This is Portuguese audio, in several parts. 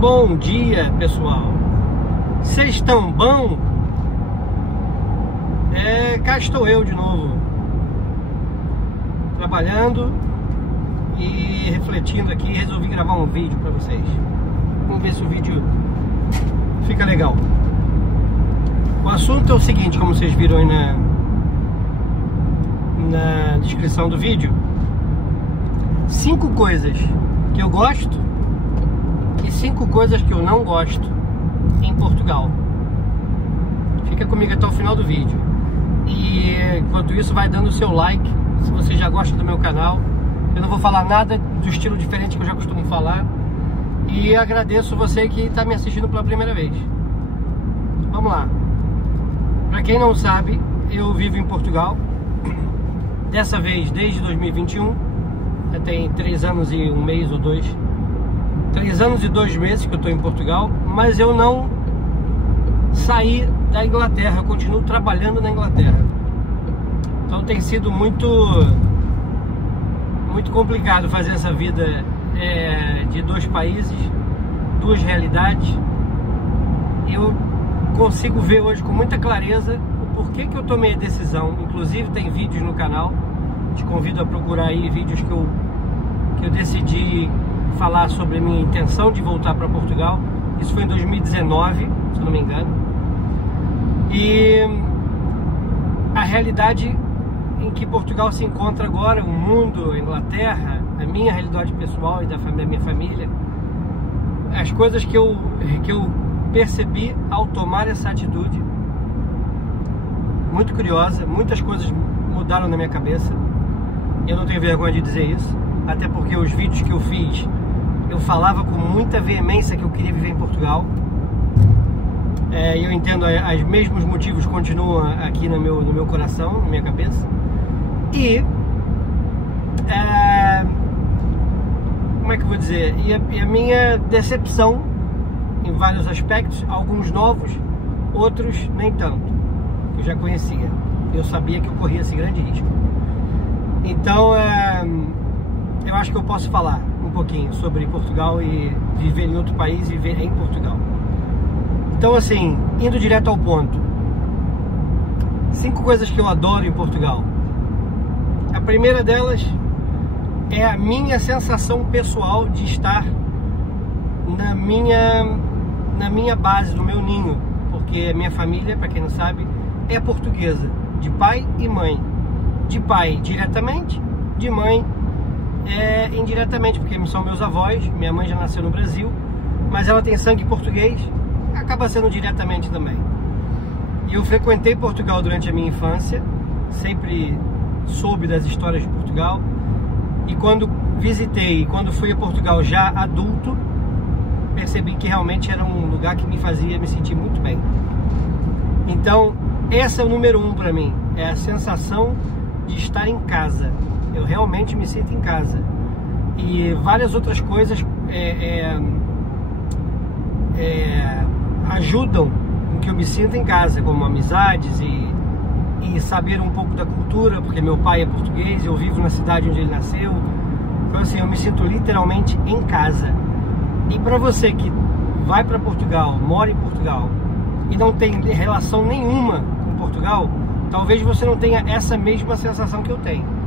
Bom dia, pessoal. Vocês estão bom? Cá estou eu de novo, trabalhando e refletindo aqui. Resolvi gravar um vídeo para vocês. Vamos ver se o vídeo fica legal. O assunto é o seguinte, como vocês viram aí na descrição do vídeo: 5 coisas que eu gosto e 5 coisas que eu não gosto em Portugal. Fica comigo até o final do vídeo. E enquanto isso, vai dando o seu like se você já gosta do meu canal. Eu não vou falar nada do estilo diferente que eu já costumo falar. E agradeço você que está me assistindo pela primeira vez. Vamos lá. Para quem não sabe, eu vivo em Portugal. Dessa vez desde 2021. Já tem 3 anos e 1 mês ou 2. 3 anos e 2 meses que eu estou em Portugal. Mas eu não saí da Inglaterra, eu continuo trabalhando na Inglaterra. Então tem sido muito complicado fazer essa vida de 2 países, 2 realidades. Eu consigo ver hoje com muita clareza o porquê que eu tomei a decisão. Inclusive tem vídeos no canal, te convido a procurar aí vídeos que eu decidi falar sobre a minha intenção de voltar para Portugal. Isso foi em 2019, se eu não me engano. E a realidade em que Portugal se encontra agora, o mundo, a Inglaterra, a minha realidade pessoal e da minha família, as coisas que eu percebi ao tomar essa atitude, muito curiosa, muitas coisas mudaram na minha cabeça. Eu não tenho vergonha de dizer isso, até porque os vídeos que eu fiz, eu falava com muita veemência que eu queria viver em Portugal. Eu entendo, os mesmos motivos continuam aqui no meu coração, na minha cabeça. E como é que eu vou dizer? E a minha decepção em vários aspectos, alguns novos, outros nem tanto. Eu já conhecia, eu sabia que eu corria esse grande risco. Então eu acho que eu posso falar um pouquinho sobre Portugal e viver em outro país e viver em Portugal. Então, assim, indo direto ao ponto, 5 coisas que eu adoro em Portugal. A primeira delas é a minha sensação pessoal de estar na minha base, no meu ninho. Porque a minha família, para quem não sabe, é portuguesa, de pai e mãe. De pai diretamente, de mãe indiretamente, porque são meus avós. Minha mãe já nasceu no Brasil, mas ela tem sangue português, acaba sendo diretamente também. E eu frequentei Portugal durante a minha infância, sempre soube das histórias de Portugal, e quando visitei, quando fui a Portugal já adulto, percebi que realmente era um lugar que me fazia me sentir muito bem. Então, esse é o número 1 para mim, é a sensação de estar em casa. Eu realmente me sinto em casa. E várias outras coisas ajudam com que eu me sinta em casa, como amizades e saber um pouco da cultura, porque meu pai é português, eu vivo na cidade onde ele nasceu. Então, assim, eu me sinto literalmente em casa. E para você que vai para Portugal, mora em Portugal e não tem relação nenhuma com Portugal, talvez você não tenha essa mesma sensação que eu tenho.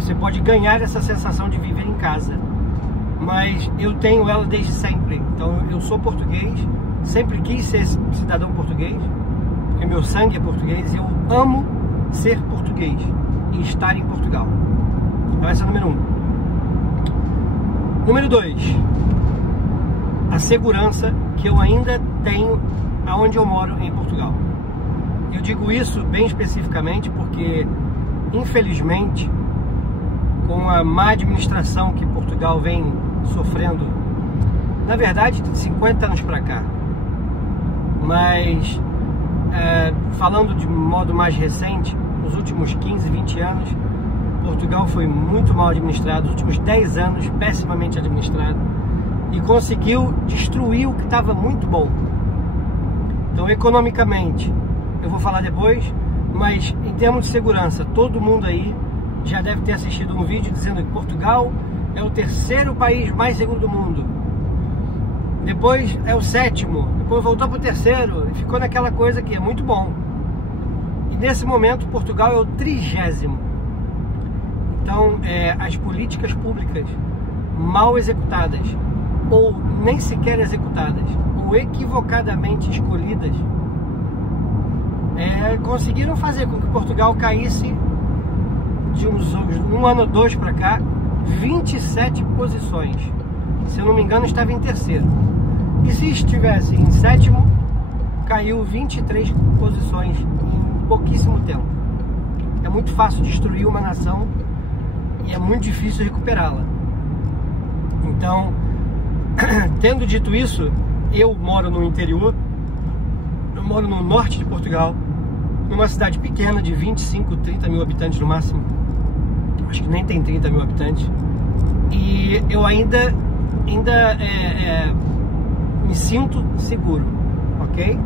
Você pode ganhar essa sensação de viver em casa, mas eu tenho ela desde sempre. Então eu sou português, sempre quis ser cidadão português, porque meu sangue é português, e eu amo ser português e estar em Portugal. Então esse é o número 1. Número 2, a segurança que eu ainda tenho aonde eu moro em Portugal. Eu digo isso bem especificamente porque, infelizmente, com a má administração que Portugal vem sofrendo, na verdade, de 50 anos para cá, mas falando de modo mais recente, nos últimos 15, 20 anos, Portugal foi muito mal administrado, nos últimos 10 anos, pessimamente administrado, e conseguiu destruir o que estava muito bom. Então, economicamente, eu vou falar depois, mas em termos de segurança, todo mundo aí já deve ter assistido um vídeo dizendo que Portugal é o 3º país mais seguro do mundo. depois é o 7º, depois voltou para o 3º e ficou naquela coisa que é muito bom. E nesse momento Portugal é o 30º. Então as políticas públicas mal executadas, ou nem sequer executadas, ou equivocadamente escolhidas, conseguiram fazer com que Portugal caísse de um ano ou dois para cá 27 posições. Se eu não me engano, estava em 3º. E se estivesse em 7º, caiu 23 posições em pouquíssimo tempo. É muito fácil destruir uma nação e é muito difícil recuperá-la. Então, tendo dito isso, eu moro no interior, eu moro no norte de Portugal, numa cidade pequena de 25, 30 mil habitantes no máximo. Acho que nem tem 30 mil habitantes. E eu ainda me sinto seguro, ok?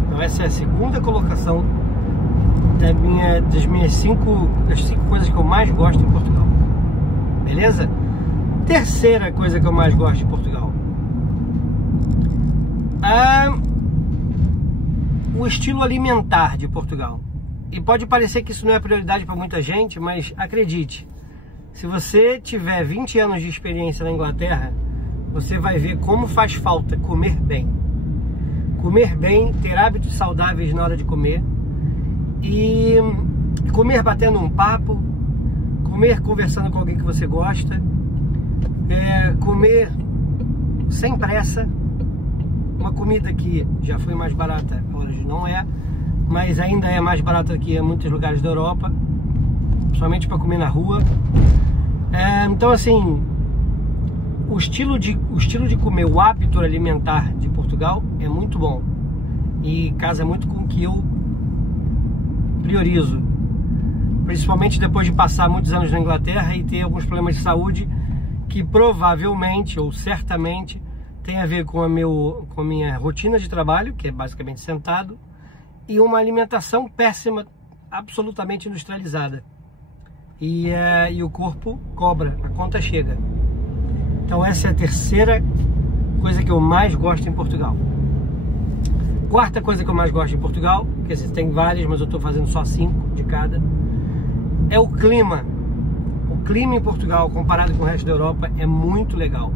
Então essa é a segunda colocação das 5 coisas que eu mais gosto em Portugal. Beleza? Terceira coisa que eu mais gosto de Portugal, o estilo alimentar de Portugal. E pode parecer que isso não é prioridade para muita gente, mas acredite, se você tiver 20 anos de experiência na Inglaterra, você vai ver como faz falta comer bem. Comer bem, ter hábitos saudáveis na hora de comer, e comer batendo um papo, comer conversando com alguém que você gosta, comer sem pressa, uma comida que já foi mais barata, hoje não é, mas ainda é mais barata que em muitos lugares da Europa, principalmente para comer na rua. Então assim, o estilo de comer, o hábito alimentar de Portugal é muito bom e casa muito com o que eu priorizo, principalmente depois de passar muitos anos na Inglaterra e ter alguns problemas de saúde que provavelmente ou certamente tem a ver com a minha rotina de trabalho, que é basicamente sentado, e uma alimentação péssima, absolutamente industrializada. E o corpo cobra, a conta chega. Então essa é a terceira coisa que eu mais gosto em Portugal. Quarta coisa que eu mais gosto em Portugal, que tem várias, mas eu estou fazendo só 5 de cada, é o clima. O clima em Portugal, comparado com o resto da Europa, é muito legal.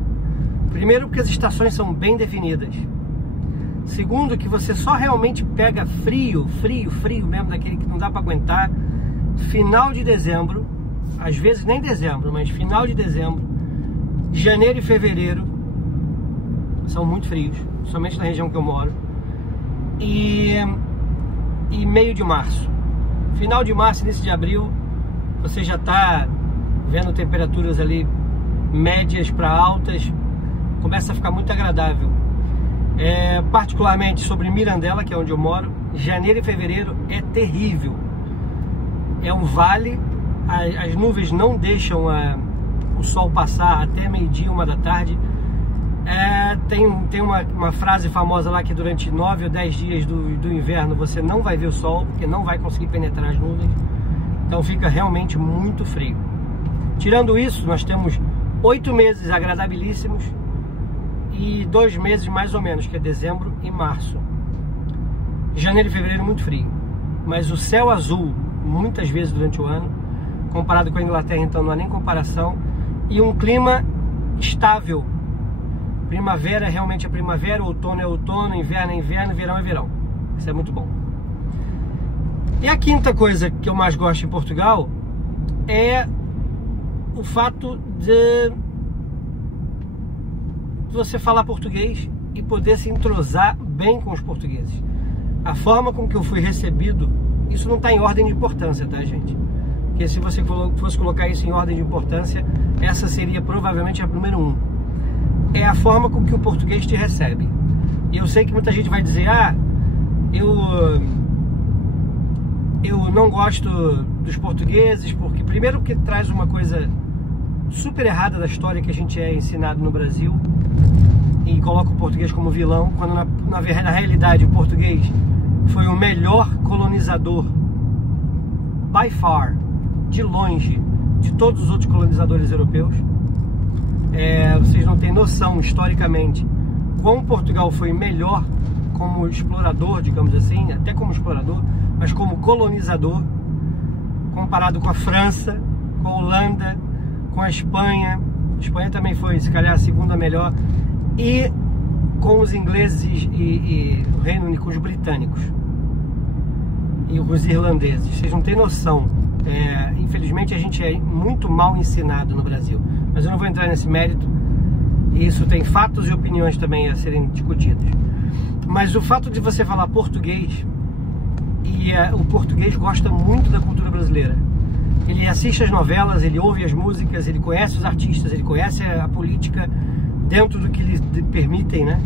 Primeiro, porque as estações são bem definidas. Segundo, que você só realmente pega frio mesmo, daquele que não dá para aguentar, final de dezembro, às vezes nem dezembro, mas final de dezembro, janeiro e fevereiro são muito frios, somente na região que eu moro, e meio de março. Final de março, início de abril, você já está vendo temperaturas ali médias para altas, começa a ficar muito agradável. Particularmente sobre Mirandela, que é onde eu moro, janeiro e fevereiro é terrível. É um vale, as nuvens não deixam o sol passar até meio-dia, 1 da tarde. Tem uma frase famosa lá que durante 9 ou 10 dias do inverno você não vai ver o sol, porque não vai conseguir penetrar as nuvens. Então fica realmente muito frio. Tirando isso, nós temos 8 meses agradabilíssimos e 2 meses mais ou menos, que é dezembro e março. Janeiro e fevereiro muito frio, mas o céu azul muitas vezes durante o ano, comparado com a Inglaterra, então não há nem comparação, e um clima estável. Primavera realmente é primavera, outono é outono, inverno é inverno, verão é verão. Isso é muito bom. E a quinta coisa que eu mais gosto em Portugal é o fato de você falar português e poder se entrosar bem com os portugueses. A forma com que eu fui recebido, isso não está em ordem de importância, tá, gente? Porque se você fosse colocar isso em ordem de importância, essa seria provavelmente a número 1. É a forma com que o português te recebe. E eu sei que muita gente vai dizer, eu não gosto dos portugueses, porque primeiro que traz uma coisa super errada da história que a gente é ensinado no Brasil, e coloca o português como vilão, quando na realidade o português foi o melhor colonizador, by far, de longe, de todos os outros colonizadores europeus. vocês não têm noção, historicamente, como Portugal foi melhor como explorador, digamos assim, até como explorador, mas como colonizador, comparado com a França, com a Holanda, com a Espanha. A Espanha também foi, se calhar, a segunda melhor, e com os ingleses e o Reino Unido, com os britânicos e os irlandeses. Vocês não têm noção. Infelizmente a gente é muito mal ensinado no Brasil, mas eu não vou entrar nesse mérito. Isso tem fatos e opiniões também a serem discutidas. Mas o fato de você falar português, e o português gosta muito da cultura brasileira. Ele assiste as novelas, ele ouve as músicas, ele conhece os artistas, ele conhece a política dentro do que lhe permitem, né?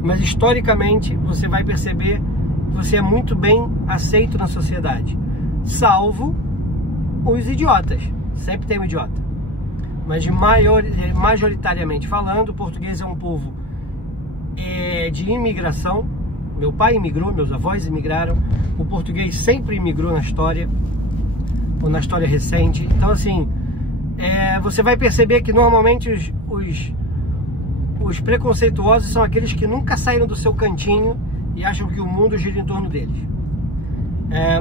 Mas historicamente você vai perceber que você é muito bem aceito na sociedade, salvo os idiotas. Sempre tem um idiota. Mas majoritariamente falando, o português é um povo de imigração. Meu pai imigrou, meus avós imigraram. O português sempre imigrou na história, ou na história recente. Então, assim, você vai perceber que normalmente os preconceituosos são aqueles que nunca saíram do seu cantinho e acham que o mundo gira em torno deles.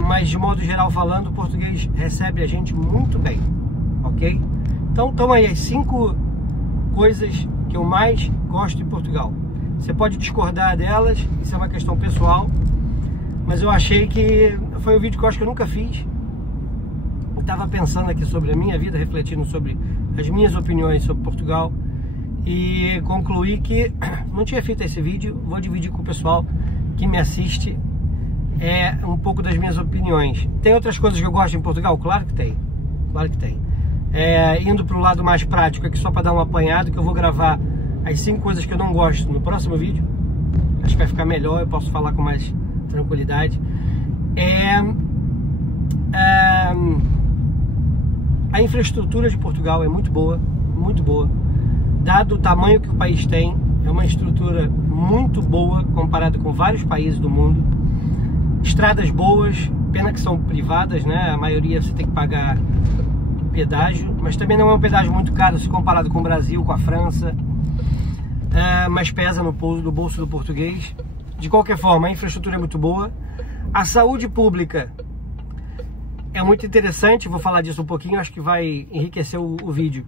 Mas, de modo geral falando, o português recebe a gente muito bem, ok? Então, toma aí as 5 coisas que eu mais gosto de Portugal. Você pode discordar delas, isso é uma questão pessoal, mas eu achei que foi um vídeo que eu acho que eu nunca fiz. Eu estava pensando aqui sobre a minha vida, refletindo sobre as minhas opiniões sobre Portugal, e concluí que não tinha feito esse vídeo. Vou dividir com o pessoal que me assiste um pouco das minhas opiniões. Tem outras coisas que eu gosto em Portugal? Claro que tem, claro que tem. Indo para o lado mais prático aqui, só para dar um apanhado, que eu vou gravar as 5 coisas que eu não gosto no próximo vídeo. Acho que vai ficar melhor, eu posso falar com mais tranquilidade. A infraestrutura de Portugal é muito boa, muito boa. Dado o tamanho que o país tem, é uma estrutura muito boa comparado com vários países do mundo. Estradas boas, pena que são privadas, né? A maioria você tem que pagar pedágio, mas também não é um pedágio muito caro se comparado com o Brasil, com a França. Mas pesa no bolso do português. De qualquer forma, a infraestrutura é muito boa. A saúde pública é muito interessante, vou falar disso um pouquinho, acho que vai enriquecer o vídeo.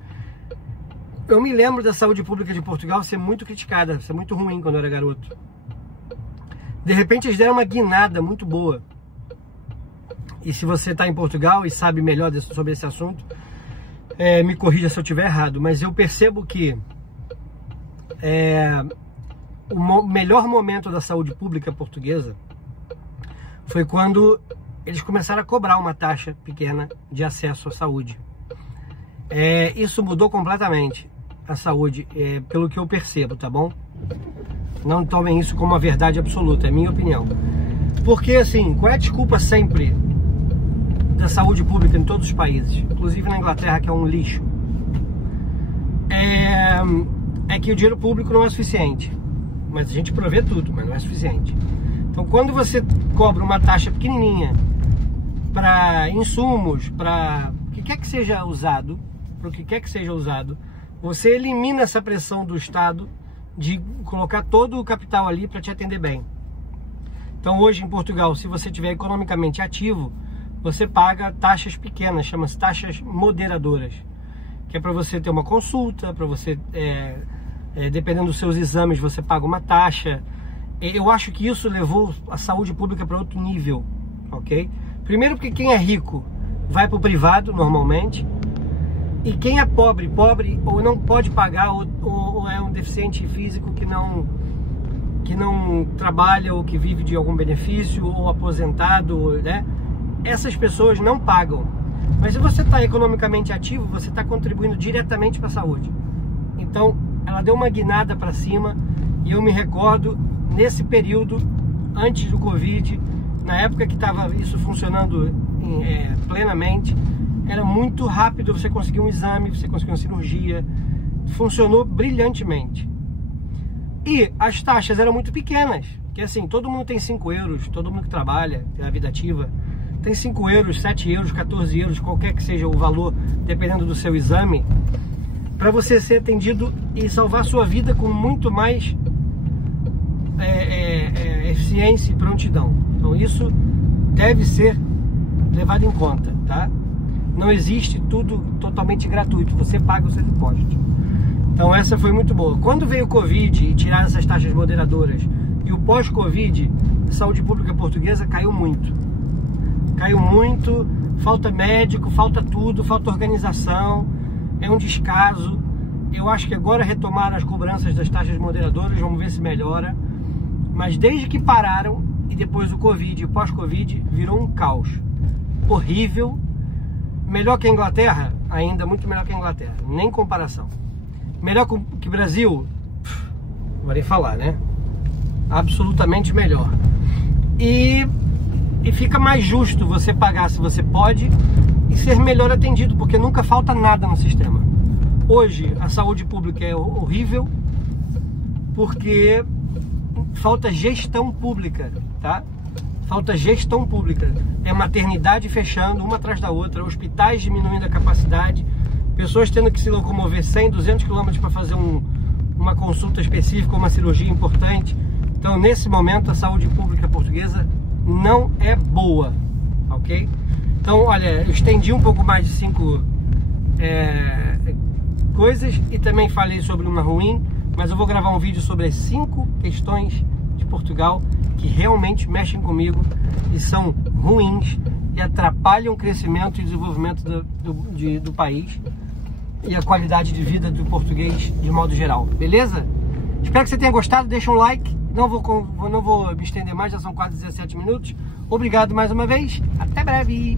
Eu me lembro da saúde pública de Portugal ser muito criticada, ser muito ruim quando eu era garoto. De repente eles deram uma guinada muito boa. E se você está em Portugal e sabe melhor sobre esse assunto, me corrija se eu estiver errado, mas eu percebo que o melhor momento da saúde pública portuguesa foi quando eles começaram a cobrar uma taxa pequena de acesso à saúde. Isso mudou completamente a saúde, pelo que eu percebo, tá bom? Não tomem isso como uma verdade absoluta, é minha opinião. Porque, assim, qual é a desculpa sempre da saúde pública em todos os países, inclusive na Inglaterra, que é um lixo? É que o dinheiro público não é suficiente. Mas a gente provê tudo, mas não é suficiente. Então, quando você cobra uma taxa pequenininha para insumos, para o que quer que seja usado, você elimina essa pressão do Estado de colocar todo o capital ali para te atender bem. Então, hoje em Portugal, se você estiver economicamente ativo, você paga taxas pequenas, chama-se taxas moderadoras, que é para você ter uma consulta, para você, dependendo dos seus exames, você paga uma taxa. Eu acho que isso levou a saúde pública para outro nível, ok? Primeiro porque quem é rico vai para o privado, normalmente, e quem é pobre ou não pode pagar, ou é um deficiente físico que não trabalha, ou que vive de algum benefício, ou aposentado, né? Essas pessoas não pagam. Mas se você está economicamente ativo, você está contribuindo diretamente para a saúde. Então, ela deu uma guinada para cima, e eu me recordo, nesse período, antes do Covid, na época que estava isso funcionando plenamente, era muito rápido você conseguir um exame, você conseguir uma cirurgia, funcionou brilhantemente. E as taxas eram muito pequenas, porque assim, todo mundo tem 5 euros, todo mundo que trabalha, tem a vida ativa, tem 5 euros, 7 euros, 14 euros, qualquer que seja o valor, dependendo do seu exame. para você ser atendido e salvar sua vida com muito mais eficiência e prontidão. Então isso deve ser levado em conta, tá? Não existe tudo totalmente gratuito, você paga os seus impostos. Então essa foi muito boa. Quando veio o Covid e tiraram essas taxas moderadoras e o pós-Covid, a saúde pública portuguesa caiu muito. Caiu muito, falta médico, falta tudo, falta organização, é um descaso. Eu acho que agora retomaram as cobranças das taxas moderadoras, vamos ver se melhora. Mas desde que pararam, e depois do Covid e pós-Covid, virou um caos. Horrível. Melhor que a Inglaterra? Ainda muito melhor que a Inglaterra, nem comparação. Melhor que o Brasil? Não vou nem falar, né? Absolutamente melhor. E fica mais justo você pagar se você pode e ser melhor atendido, porque nunca falta nada no sistema. Hoje a saúde pública é horrível porque falta gestão pública, tá? Falta gestão pública. É maternidade fechando uma atrás da outra, hospitais diminuindo a capacidade, pessoas tendo que se locomover 100, 200 km para fazer uma consulta específica, uma cirurgia importante. Então, nesse momento, a saúde pública portuguesa não é boa, ok? Então, olha, eu estendi um pouco mais de 5 coisas e também falei sobre uma ruim, mas eu vou gravar um vídeo sobre as 5 questões de Portugal que realmente mexem comigo e são ruins e atrapalham o crescimento e desenvolvimento do país e a qualidade de vida do português de modo geral, beleza? Espero que você tenha gostado, deixa um like, não vou me estender mais, já são quase 17 minutos. Obrigado mais uma vez, até breve!